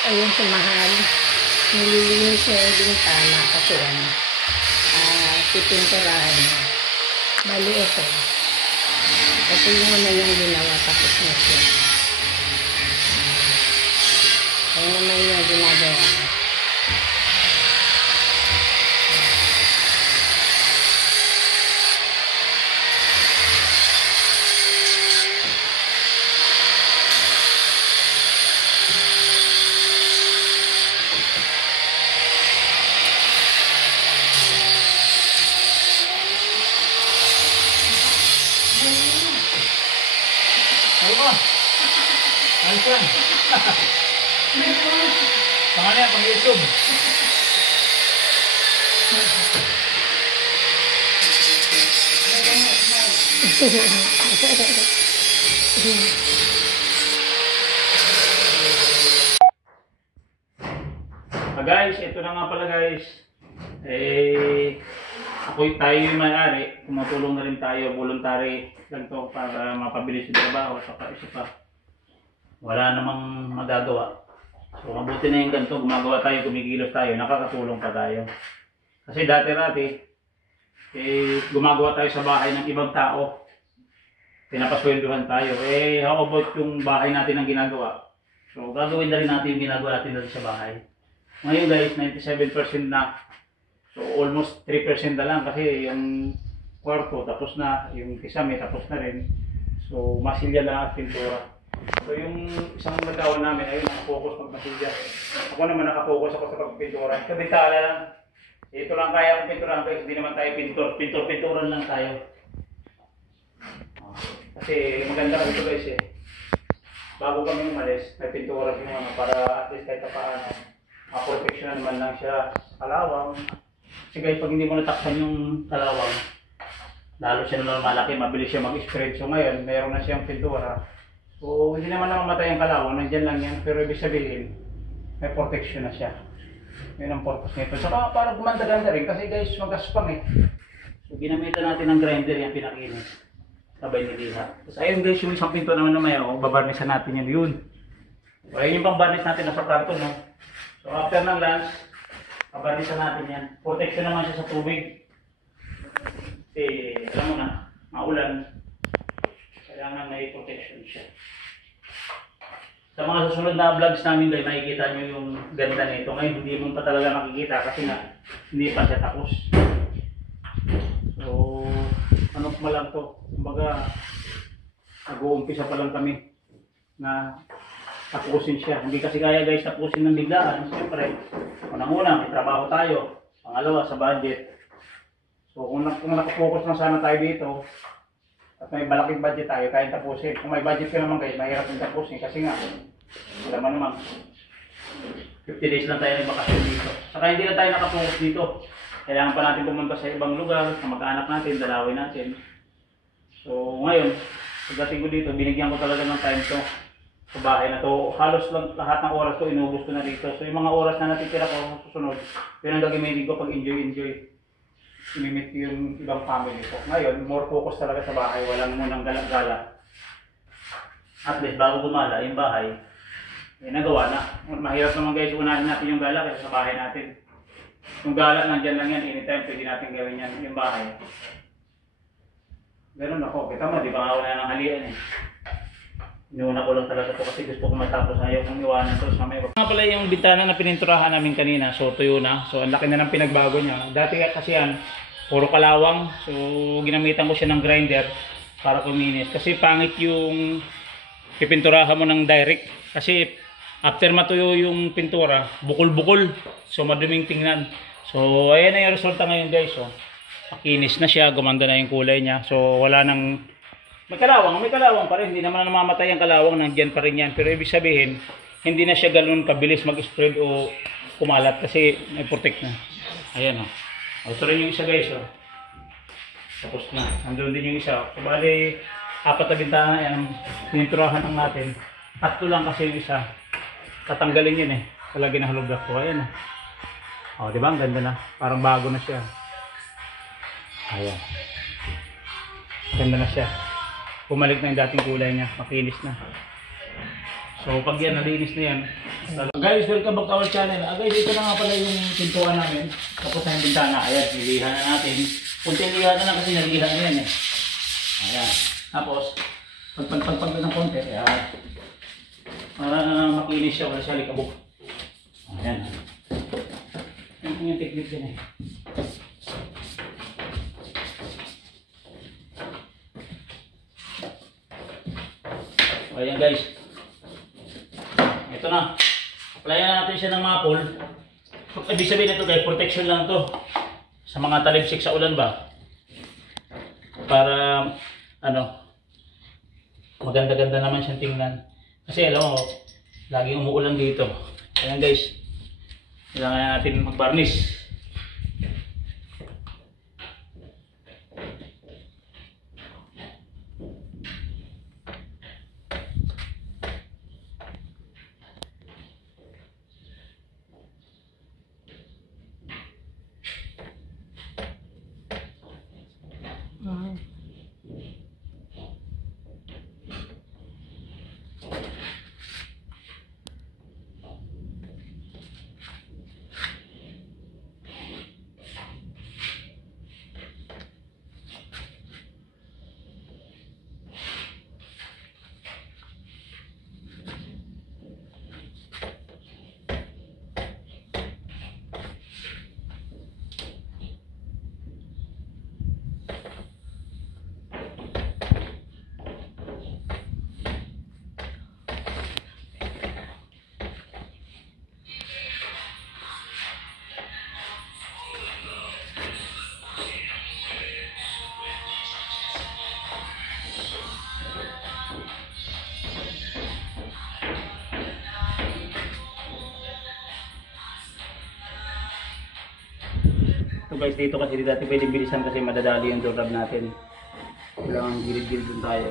Ayun si Mahal. Nililinis niya yung bintana kasi pipinturahan niya. Bali ito. Ito yung una yung ginawa tapos na siya. Ayun naman yung ginagawa. Ayos yan. Pangalan, pang YouTube. Guys, ito na nga pala guys. Tayo yung may-ari. Tumutulong na rin tayo. Voluntary lang to para mapabilis yung trabaho. Saka isa pa. Wala namang magagawa. So mabuti na yung ganito, gumagawa tayo, kumikilos tayo, nakakatulong pa tayo. Kasi dati-rati, gumagawa tayo sa bahay ng ibang tao. Pinapasweldohan tayo. How about yung bahay natin ang ginagawa? So gagawin na rin natin yung ginagawa natin dito sa bahay. Ngayon guys, 97% na. So almost 3% na lang kasi yung kwarto tapos na, yung kisame tapos na rin. So masilya lang at pintura. So yung isang nagawa namin ay nakapokus magmasilya. Ako naman nakapokus ako sa pagpintura. Kabintala lang. Ito lang kaya kong pinturahan guys. Hindi naman tayo pintur. Pinturan lang tayo. Kasi maganda ito guys bago kami umalis, may pintura siya para at least kahit paano maproteksyonan naman lang siya sa kalawang. Kasi guys, pag hindi mo natakpan yung kalawang, lalo siya naman malaki, mabilis siya mag-spread. So ngayon, mayroon na siyang pintura. So, hindi naman namamatay ang kalawang, nandyan lang yan, pero ibig sabihin, may protection na siya. Yun ang purpose nito. Saka para gumanda-ganda rin, kasi guys, magaspang So, ginamitan natin ng grinder yung pinakinis. Sabay ni Liha. Tapos ayun guys, yung isang pinto naman na may babarnisan natin yan. Yun. So, ayun yung pang-barnis natin nasa karton, no? So, after ng lunch, babarnisan natin yan. Protection naman siya sa tubig. Kasi, alam mo na, maulan. Kailangan may protection siya. Sa mga susunod na vlogs namin guys, makikita nyo yung ganda nito. Ngayon hindi mo pa talaga makikita kasi nga hindi pa siya tapos. So, ano pa lang to? Kumbaga, nag-uumpisa pa lang kami na tapusin siya. Hindi kasi kaya guys tapusin ng biglaan. Siyempre, unang-una, may trabaho tayo. Pangalawa, sa budget. So, kung nakafocus na sana tayo dito, at may malaking budget tayo, kaya tapusin. Kung may budget ka naman guys, mahirap yung tapusin. Kasi nga, alam mo naman, 50 days lang tayo nagbakasyon dito. Saka hindi na tayo nakapokus dito. Kailangan pa natin pumunta sa ibang lugar, sa mag-anak natin, dalawin natin. So ngayon, pagdating ko dito, binigyan ko talaga ng time to sa bahay na to. Halos lang lahat ng oras ko, inubos ko na dito. So yung mga oras na natitira ko susunod, yun ang gagamitin ko pag enjoy. Imimit yung ibang family ko. Ngayon, more focus talaga sa bahay. Walang munang galak-galak. At least, bago gumala yung bahay, nagawa na. Mahirap naman guys, unahin natin yung galak kasi sa bahay natin. Yung galak, nandyan lang yan. Anytime, pwede natin gawin yan yung bahay. Ganun ako. Kita mo, di ba ako na ng halian Inuuna ko lang talaga ito kasi gusto ko matapos. Ayaw kong iwanan ito sa may. Nga pala yung bintana na pininturahan namin kanina. So tuyo na. So ang laki na ng pinagbago niya. Dati kasi yan, puro kalawang. So ginamitan ko siya ng grinder para kuminis. Kasi pangit yung pipinturahan mo ng direct. Kasi after matuyo yung pintura, bukol-bukol. So maduming tingnan. So ayan na yung resulta ngayon guys. So makinis na siya. Gumanda na yung kulay niya. So wala nang may kalawang pa rin. Hindi naman namamatay ang kalawang, nandiyan pa rin yan. Pero ibig sabihin, hindi na siya ganoon kabilis mag-spread o kumalat kasi may protect na. Ayan o. Ito rin yung isa guys o. Tapos na. Nandun din yung isa. So bali, 4 na bintana yan. Pininturahan lang natin. 3 lang kasi yung isa. Tatanggalin yun Palagi na hollow block ko. Ayan o. Diba? Ang ganda na. Parang bago na siya. Ayan. Ganda na siya. Bumalik na yung dating kulay niya, makinis na. So pag yan, nalinis na yan. Guys, welcome back to our channel. Guys, ito na nga pala yung pintuan namin. Tapos na yung bintana. Ayan, nilihan na natin. Kunting lihan na lang kasi nalihan na yan eh. Ayan. Tapos, pagpagpag ng konti. Ayan. Para makinis siya, wala siya likabok. Ayan. Yan yung technique din eh. Ayan guys. Ito na. Applyan na natin siya ng mapol. Ibig sabihin ito guys, protection lang to sa mga talipsik sa ulan ba. Para ano, maganda-ganda naman siyang tingnan. Kasi alam mo, laging umuulan dito. Ayan guys. Kailangan natin mag-varnish. So guys, dito kasi dati pwedeng bilisan kasi madadali yung doorknob natin. Kailangan gilid-gilid dun tayo.